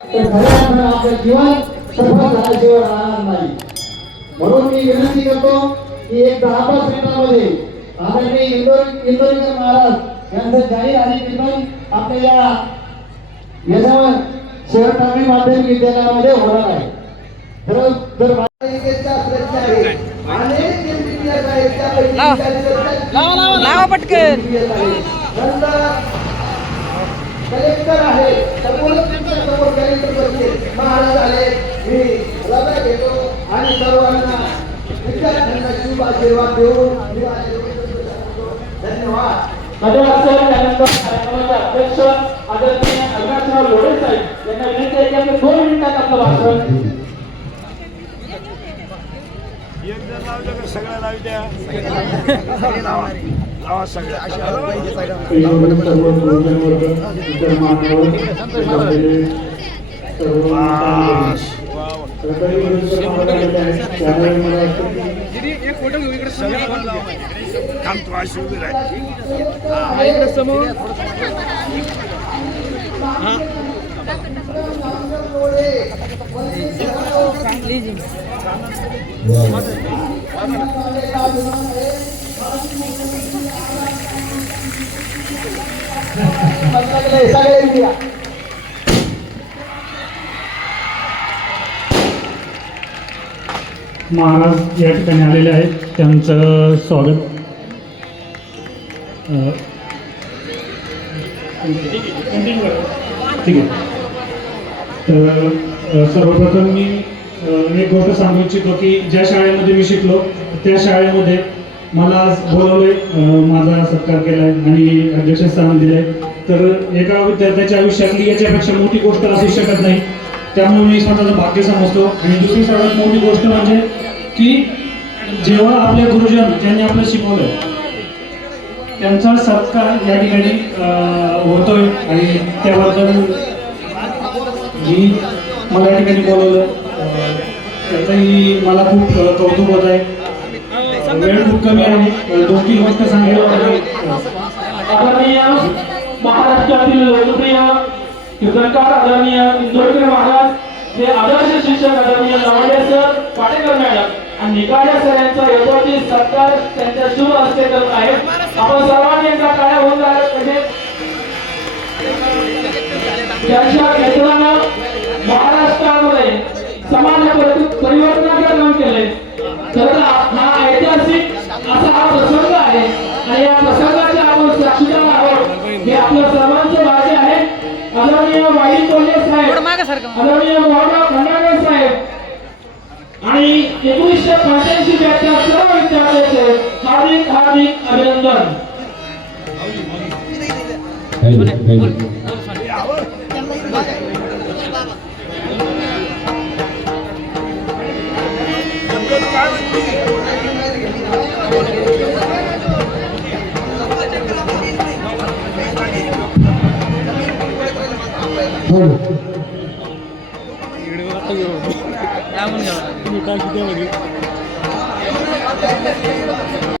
तर अर्थानं आपलं जीवन सफल झाल्याशिवाय राहणार नाही म्हणून मी विनंती करतो की एक दहा पाच मिनिटांमध्ये आदरणीय इंदोर इंदोरीकर महाराज यांचं जाहीर अधिवेशन आपल्या या याच्यावर शहर ठाणे माध्यमिक विद्यालयामध्ये होणार आहे. तर जर महापालिकेचा प्रश्न कलेक्टर आहे. समोरच समोर कलेक्टर बसले महाराज आले. मी रजा घेतो आणि सर्वांना विद्यार्थ्यांना शुभ आशीर्वाद देऊन मी माझ्या वक्तव्य धन्यवाद त्यानंतर कार्यक्रमाचे अध्यक्ष आदरणीय अविनाशराव लोढे साहेब यांना विनंती आहे की आपण दोन मिनिटात आपलं भाषण एक जण लावलं का सगळ्या लावी द्या लावा लावा सगळे इंडिया महाराज या ठिकाणी आलेले आहेत. त्यांचं स्वागत. ठीक आहे. तर सर्वप्रथम मी एक गोष्ट सांगू इच्छितो की ज्या शाळेमध्ये मी शिकलो त्या शाळेमध्ये मला आज बोलवलंय माझा सत्कार केलाय आणि अध्यक्षस्थान दिलंय. तर एका विद्यार्थ्याच्या आयुष्यातली याच्यापेक्षा मोठी गोष्ट असू शकत नाही. त्यामुळे मी स्वतःचं भाग्य समजतो. आणि दुसरी सर्वात मोठी गोष्ट म्हणजे की जेव्हा आपले गुरुजन ज्यांनी आपलं शिकवलं त्यांचा सत्कार या ठिकाणी अं, होतोय. आणि त्याबद्दल मी मला या ठिकाणी बोलवलं त्याचंही मला खूप कौतुक होत आहे. वेळ खूप कमी आहे. दोन तीन गोष्ट सांगेल आदरणीय महाराष्ट्रातील लोकप्रिय कीर्तनकार आदरणीय इंदोरकर महाराज हे आदर्श शिक्षक आदरणीय लवंडे सर पाटेकर मॅडम आणि निकाड्या सर यांचा यथोचित सत्कार त्यांच्या शुभ हस्ते करत आहे आपण सर्वांनी एकदा काळ्या होऊन जायला पाहिजे. त्यांच्या नेतृत्वानं समाज परि- परिवर्तनाचं काम केलंय. खरं हा ऐतिहासिक असा हा प्रसंग आहे. आणि या प्रसंगाचे आपण साक्षीदार आहोत. हे आपल्या सर्वांचे भाग्य आहे. आदरणीय वाई कोल्हे साहेब. आदरणीय मोहनराव खंडागळे साहेब. आणि एकोणीसशे पंच्याऐंशी बॅचच्या सर्व विद्यार्थ्यांचे हार्दिक हार्दिक अभिनंदन. लावून घ्यावं